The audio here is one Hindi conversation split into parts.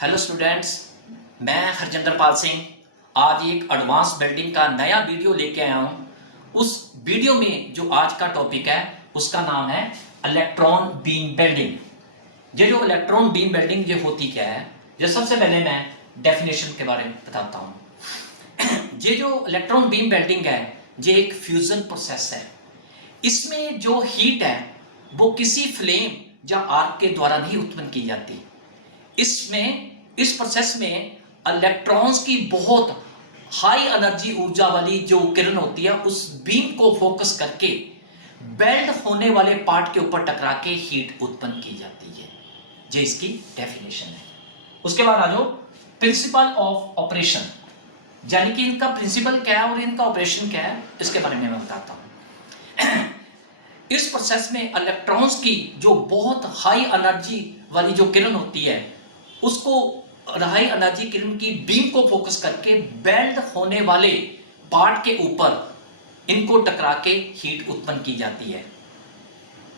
हेलो स्टूडेंट्स, मैं हरजिंदर पाल सिंह आज एक एडवांस वेल्डिंग का नया वीडियो लेके आया हूँ। उस वीडियो में जो आज का टॉपिक है उसका नाम है इलेक्ट्रॉन बीम वेल्डिंग। ये जो इलेक्ट्रॉन बीम वेल्डिंग ये होती क्या है, ये सबसे पहले मैं डेफिनेशन के बारे में बताता हूँ। ये जो इलेक्ट्रॉन बीम वेल्डिंग है ये एक फ्यूजन प्रोसेस है। इसमें जो हीट है वो किसी फ्लेम या आर्क के द्वारा नहीं उत्पन्न की जाती। इस प्रोसेस में इलेक्ट्रॉन्स की बहुत हाई एनर्जी ऊर्जा वाली जो किरण होती है उस बीम को फोकस करके बेल्ड होने वाले पार्ट के ऊपर टकरा के हीट उत्पन्न की जाती है। ये इसकी डेफिनेशन है। उसके बाद आ जाओ प्रिंसिपल ऑफ ऑपरेशन, यानी कि इनका प्रिंसिपल क्या है और इनका ऑपरेशन क्या है, इसके बारे में मैं बताता हूं। इस प्रोसेस में इलेक्ट्रॉन्स की जो बहुत हाई एनर्जी वाली जो किरण होती है उसको हाई एनर्जी किरण की बीम को फोकस करके बेल्ड होने वाले पार्ट के ऊपर इनको टकरा के हीट उत्पन्न की जाती है।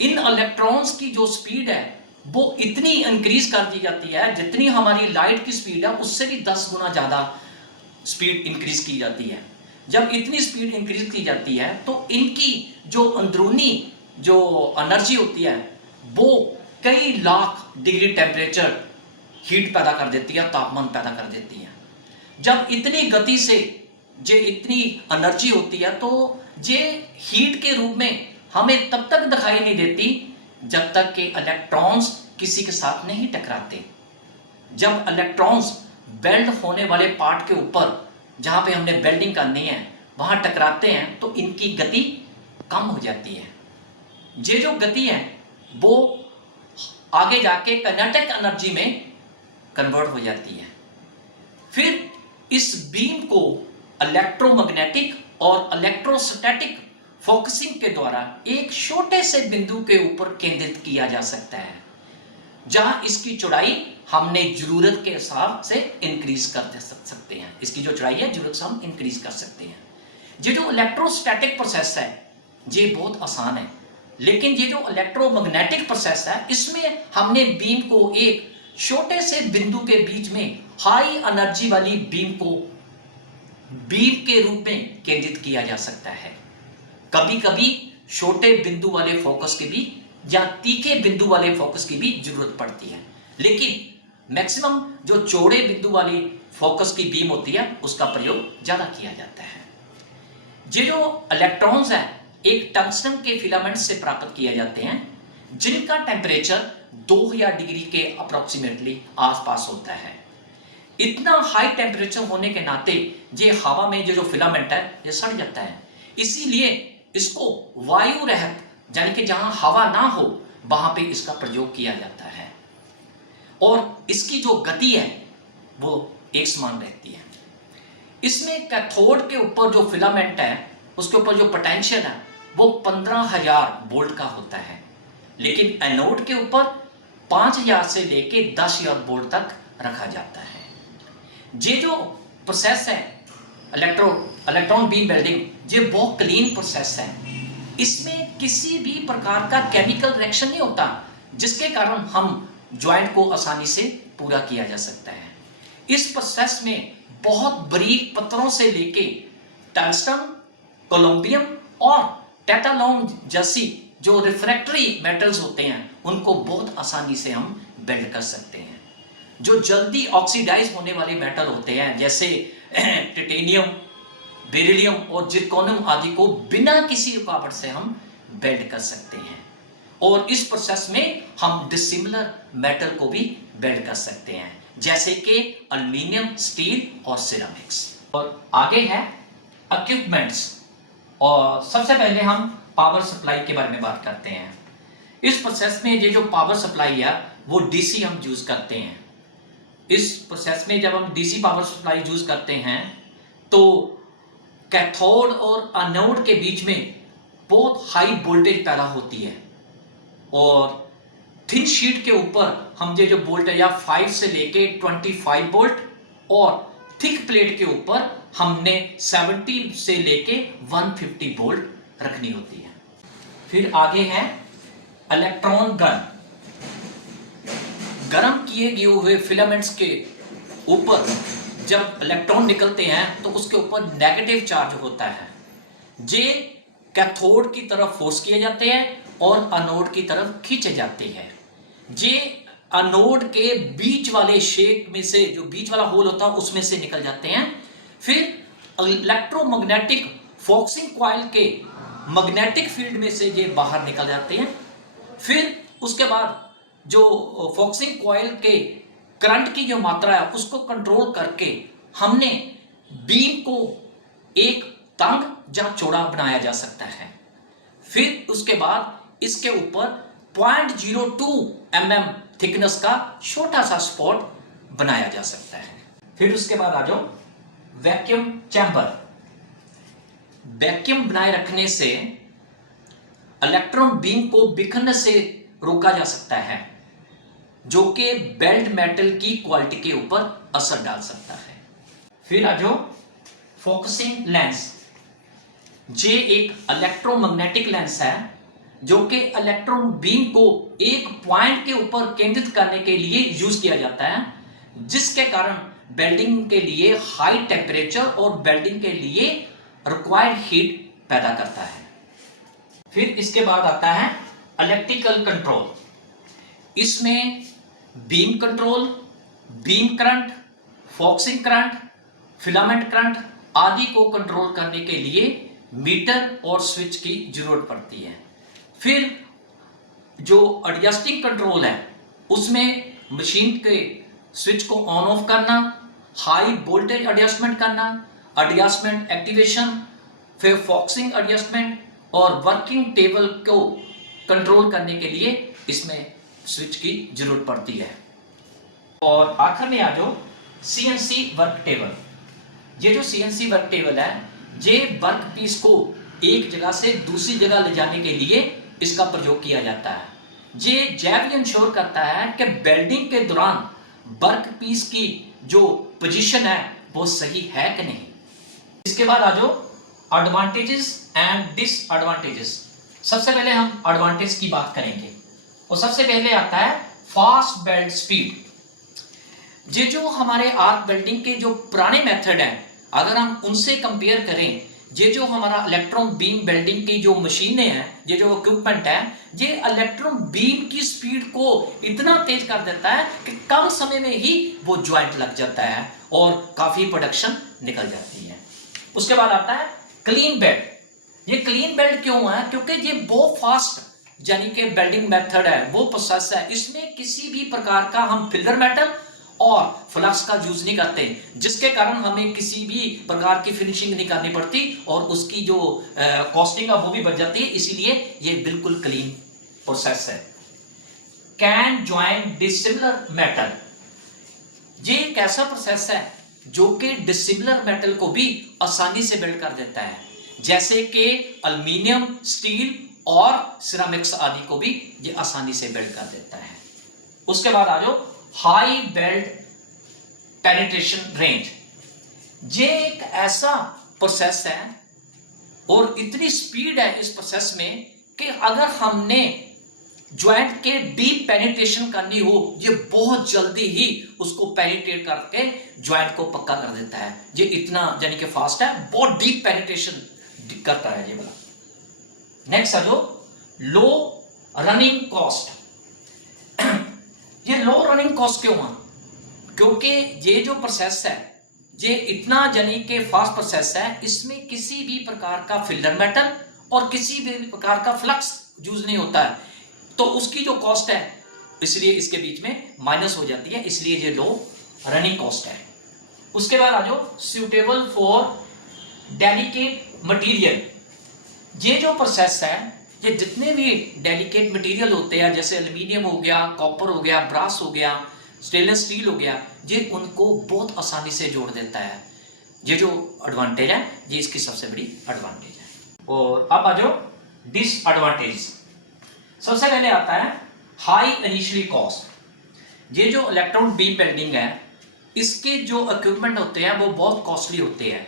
इन इलेक्ट्रॉन्स की जो स्पीड है वो इतनी इंक्रीज कर दी जाती है जितनी हमारी लाइट की स्पीड है उससे भी 10 गुना ज्यादा स्पीड इंक्रीज की जाती है। जब इतनी स्पीड इंक्रीज की जाती है तो इनकी जो अंदरूनी जो एनर्जी होती है वो कई लाख डिग्री टेम्परेचर हीट पैदा कर देती है, तापमान पैदा कर देती है। जब इतनी गति से ये इतनी एनर्जी होती है तो ये हीट के रूप में हमें तब तक दिखाई नहीं देती जब तक कि इलेक्ट्रॉन्स किसी के साथ नहीं टकराते। जब इलेक्ट्रॉन्स बेल्ड होने वाले पार्ट के ऊपर जहां पे हमने बेल्डिंग करनी है वहां टकराते हैं तो इनकी गति कम हो जाती है। ये जो गति है वो आगे जाके काइनेटिक एनर्जी में कन्वर्ट हो जाती है। फिर इस बीम को इलेक्ट्रोमैग्नेटिक और इलेक्ट्रोस्टैटिक फोकसिंग के द्वारा एक छोटे से बिंदु के ऊपर केंद्रित किया जा सकता है जहां इसकी चौड़ाई हमने जरूरत के हिसाब से इंक्रीज कर सकते हैं। इसकी जो चौड़ाई है जरूरत से हम इंक्रीज कर सकते हैं। ये जो इलेक्ट्रोस्टैटिक प्रोसेस है ये बहुत आसान है, लेकिन ये जो इलेक्ट्रोमैग्नेटिक प्रोसेस है इसमें हमने बीम को एक छोटे से बिंदु के बीच में हाई एनर्जी वाली बीम को बीम के रूप में केंद्रित किया जा सकता है। कभी कभी छोटे बिंदु वाले फोकस की भी या तीखे बिंदु वाले फोकस की भी जरूरत पड़ती है, लेकिन मैक्सिमम जो चौड़े बिंदु वाली फोकस की बीम होती है उसका प्रयोग ज्यादा किया जाता है। ये जो इलेक्ट्रॉन्स हैं एक टंगस्टन के फिलामेंट से प्राप्त किए जाते हैं जिनका टेम्परेचर 2000 डिग्री के अप्रोक्सीमेटली आसपास होता है। इतना हाई टेम्परेचर होने के नाते ये हवा में जो फिलामेंट है ये सड़ जाता है। इसीलिए इसको वायु रहित यानी कि जहां हवा ना हो वहां पे इसका प्रयोग किया जाता है और इसकी जो गति है वो एक समान रहती है। इसमें कैथोड के ऊपर जो फिलामेंट है उसके ऊपर जो पोटेंशियल है वो 15,000 वोल्ट का होता है, लेकिन एनोड के ऊपर 5,000 से लेके 10,000 वोल्ट तक रखा जाता है। ये जो प्रोसेस है इलेक्ट्रॉन बीम वेल्डिंग ये बहुत क्लीन प्रोसेस है। इसमें किसी भी प्रकार का केमिकल रिएक्शन नहीं होता जिसके कारण हम ज्वाइंट को आसानी से पूरा किया जा सकता है। इस प्रोसेस में बहुत बारीक पत्थरों से लेके टंगस्टन, कोलंबियम और टेटालोन जैसी जो रिफ्रैक्टरी मेटल्स होते हैं उनको बहुत आसानी से हम बेल्ड कर सकते हैं। जो जल्दी ऑक्सीडाइज होने वाले मेटल होते हैं जैसे टाइटेनियम, बेरिलियम और जिरकोनियम आदि को बिना किसी रुकावट से हम बेल्ड कर सकते हैं और इस प्रोसेस में हम डिसिमिलर मेटल को भी बेल्ड कर सकते हैं जैसे कि एल्युमिनियम, स्टील और सिरेमिक्स। और आगे है इक्विपमेंट्स और सबसे पहले हम पावर सप्लाई के बारे में बात करते हैं। इस प्रोसेस में ये जो पावर सप्लाई है वो डीसी हम यूज करते हैं। इस प्रोसेस में जब हम डीसी पावर सप्लाई यूज करते हैं तो कैथोड और एनोड के बीच में बहुत हाई वोल्टेज पैदा होती है और थिन शीट के ऊपर हम ये जो वोल्टेज या 5 से लेके 25 वोल्ट और थिक प्लेट के ऊपर हमने 70 से लेके 150 वोल्ट रखनी होती है। फिर आगे है इलेक्ट्रॉन गन। गर्म किए गए हुए फिलामेंट्स के ऊपर जब इलेक्ट्रॉन निकलते हैं तो उसके ऊपर नेगेटिव चार्ज होता है। जे कैथोड की तरफ फोर्स किए जाते हैं और एनोड की तरफ खींचे जाते हैं। जे एनोड के बीच वाले शेप में से, जो बीच वाला होल होता है उसमें से निकल जाते हैं। फिर इलेक्ट्रोमैग्नेटिक फोकसिंग कॉइल के मैग्नेटिक फील्ड में से ये बाहर निकल जाते हैं। फिर उसके बाद जो फोकसिंग कॉइल के करंट की जो मात्रा है उसको कंट्रोल करके हमने बीम को एक तंग या चौड़ा बनाया जा सकता है। फिर उसके बाद इसके ऊपर 0.02 mm थिकनेस का छोटा सा स्पॉट बनाया जा सकता है। फिर उसके बाद आ जाओ वैक्यूम चैम्बर। वैक्यूम बनाए रखने से इलेक्ट्रॉन बीम को बिखरने से रोका जा सकता है, जो कि बेल्ट मेटल की क्वालिटी के ऊपर असर डाल सकता है। फिर आ जाओ फोकसिंग लेंस। ये एक इलेक्ट्रोमैग्नेटिक लेंस है जो कि इलेक्ट्रॉन बीम को एक पॉइंट के ऊपर केंद्रित करने के लिए यूज किया जाता है, जिसके कारण वेल्डिंग के लिए हाई टेम्परेचर और वेल्डिंग के लिए रिक्वायर्ड हीट पैदा करता है। फिर इसके बाद आता है इलेक्ट्रिकल कंट्रोल। इसमें beam control, beam current, focusing current, filament current आदि को कंट्रोल करने के लिए मीटर और स्विच की जरूरत पड़ती है। फिर जो एडजस्टिंग कंट्रोल है उसमें मशीन के स्विच को ऑन ऑफ करना, हाई वोल्टेज एडजस्टमेंट करना, एडजस्टमेंट एक्टिवेशन, फिर फोकसिंग एडजस्टमेंट और वर्किंग टेबल को कंट्रोल करने के लिए इसमें स्विच की जरूरत पड़ती है। और आखिर में आ जाओ CNC वर्क टेबल। ये जो CNC वर्क टेबल है ये वर्क पीस को एक जगह से दूसरी जगह ले जाने के लिए इसका प्रयोग किया जाता है। ये जैब इंश्योर करता है कि वेल्डिंग के दौरान वर्क पीस की जो पोजीशन है वो सही है कि नहीं। इसके बाद आ जाओ एडवांटेजेस एंड डिसएडवांटेजेस। सबसे पहले हम एडवांटेज की बात करेंगे और सबसे पहले आता है फास्ट वेल्ड स्पीड। ये जो हमारे आर्क वेल्डिंग के जो पुराने मेथड हैं अगर हम उनसे कंपेयर करें, ये जो हमारा इलेक्ट्रॉन बीम वेल्डिंग की जो मशीनें हैं, ये जो इक्विपमेंट है, ये इलेक्ट्रॉन बीम की स्पीड को इतना तेज कर देता है कि कम समय में ही वो ज्वाइंट लग जाता है और काफी प्रोडक्शन निकल जाती है। उसके बाद आता है क्लीन बेल्ट। ये क्लीन बेल्ट क्यों है? क्योंकि ये बहुत फास्ट यानी कि वेल्डिंग मेथड है, वो प्रोसेस है, इसमें किसी भी प्रकार का हम फिलर मेटल और फ्लक्स का यूज नहीं करते, जिसके कारण हमें किसी भी प्रकार की फिनिशिंग नहीं करनी पड़ती और उसकी जो कॉस्टिंग है वो भी बच जाती है। इसीलिए ये बिल्कुल क्लीन प्रोसेस है। Can join dissimilar metal. ये एक ऐसा प्रोसेस है जो कि डिसिमिलर मेटल को भी आसानी से बिल्ड कर देता है, जैसे कि एल्युमिनियम, स्टील और सिरामिक्स आदि को भी ये आसानी से बिल्ड कर देता है। उसके बाद आ जाओ हाई वेल्ड पेनिट्रेशन रेंज। ये एक ऐसा प्रोसेस है और इतनी स्पीड है इस प्रोसेस में कि अगर हमने ज्वाइंट के डीप पेनिट्रेशन करनी हो, ये बहुत जल्दी ही उसको पेनिट्रेट करके ज्वाइंट को पक्का कर देता है। ये इतना यानी कि फास्ट है, बहुत डीप पेनिट्रेशन करता है ये वाला। नेक्स्ट आ जाओ लो रनिंग कॉस्ट। ये लो रनिंग कॉस्ट क्यों है? क्योंकि ये जो प्रोसेस है ये इतना यानी कि फास्ट प्रोसेस है, इसमें किसी भी प्रकार का फिलर मेटल और किसी भी प्रकार का फ्लक्स यूज नहीं होता है, तो उसकी जो कॉस्ट है इसलिए इसके बीच में माइनस हो जाती है, इसलिए ये लो रनिंग कॉस्ट है। उसके बाद आ जाओ सुटेबल फॉर डेलिकेट मटेरियल। ये जो प्रोसेस है ये जितने भी डेलिकेट मटेरियल होते हैं जैसे एल्युमिनियम हो गया, कॉपर हो गया, ब्रास हो गया, स्टेनलेस स्टील हो गया, ये उनको बहुत आसानी से जोड़ देता है। ये जो एडवांटेज है ये इसकी सबसे बड़ी एडवांटेज है। और अब आ जाओ डिसएडवांटेज। सबसे पहले आता है हाई इनिशियल कॉस्ट। ये जो इलेक्ट्रॉन बीम वेल्डिंग है इसके जो इक्विपमेंट होते हैं वो बहुत कॉस्टली होते हैं।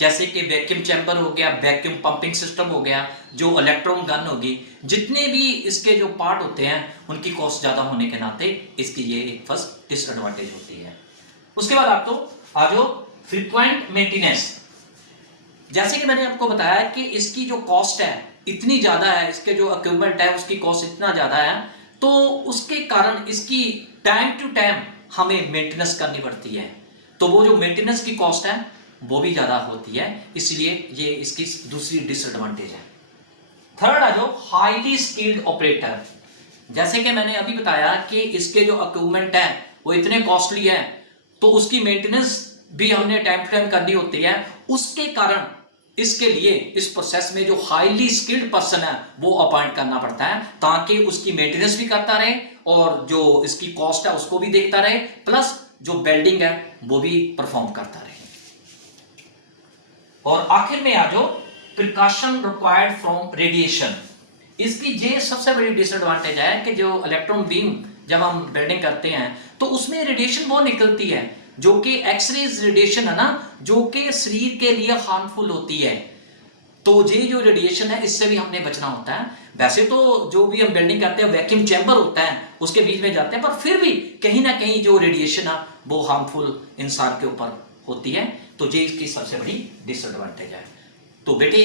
जैसे कि वैक्यूम चैम्बर हो गया, वैक्यूम पंपिंग सिस्टम हो गया, जो इलेक्ट्रॉन गन होगी, जितने भी इसके जो पार्ट होते हैं उनकी कॉस्ट ज़्यादा होने के नाते इसकी ये एक फर्स्ट डिसएडवांटेज होती है। उसके बाद आप तो आ जाओ फ्रीक्वेंट मेंटेनेंस। जैसे कि मैंने आपको बताया कि इसकी जो कॉस्ट है इतनी ज़्यादा है, इसके जो इक्विपमेंट है उसकी कॉस्ट इतना ज़्यादा है, तो उसके कारण इसकी टाइम टू टाइम हमें मेंटेनेंस करनी पड़ती है। तो वो जो मेंटेनेंस की कॉस्ट है वो भी ज़्यादा होती है, इसलिए ये इसकी दूसरी डिसएडवांटेज है। थर्ड आ जाओ हाईली स्किल्ड ऑपरेटर। जैसे कि मैंने अभी बताया कि इसके जो इक्विपमेंट है वो इतने कॉस्टली है, तो उसकी मेंटेनेंस भी हमने टाइम टू टाइम करनी होती है। उसके कारण इसके लिए इस प्रोसेस में जो हाईली स्किल्ड पर्सन है वो अपॉइंट करना पड़ता है, ताकि उसकी मेंटेनेंस भी करता रहे और जो इसकी कॉस्ट है उसको भी देखता रहे, प्लस जो वेल्डिंग है वो भी परफॉर्म करता रहे। और आखिर में आ जाओ प्रिकॉशन रिक्वायर्ड फ्रॉम रेडिएशन। इसकी ये सबसे बड़ी डिसएडवांटेज है कि जो इलेक्ट्रॉन बीम जब हम वेल्डिंग करते हैं तो उसमें रेडिएशन बहुत निकलती है, जो कि एक्सरेज रेडिएशन है ना, जो कि शरीर के लिए हार्मफुल होती है। तो ये जो रेडिएशन है इससे भी हमने बचना होता है। वैसे तो जो भी हम वेल्डिंग करते हैं वैक्यूम चैम्बर होता है उसके बीच में जाते हैं, पर फिर भी कहीं ना कहीं जो रेडिएशन है वो हार्मफुल इंसान के ऊपर होती है। तो ये इसकी सबसे बड़ी डिसएडवांटेज है। तो बेटे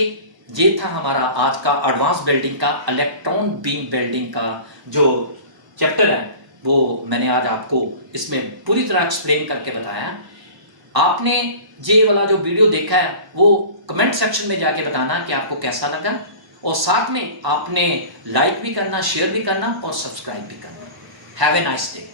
ये था हमारा आज का एडवांस वेल्डिंग का इलेक्ट्रॉन बीम वेल्डिंग का जो चैप्टर है, वो मैंने आज आपको इसमें पूरी तरह एक्सप्लेन करके बताया। आपने ये वाला जो वीडियो देखा है वो कमेंट सेक्शन में जाके बताना कि आपको कैसा लगा, और साथ में आपने लाइक भी करना, शेयर भी करना और सब्सक्राइब भी करना। Have a nice day.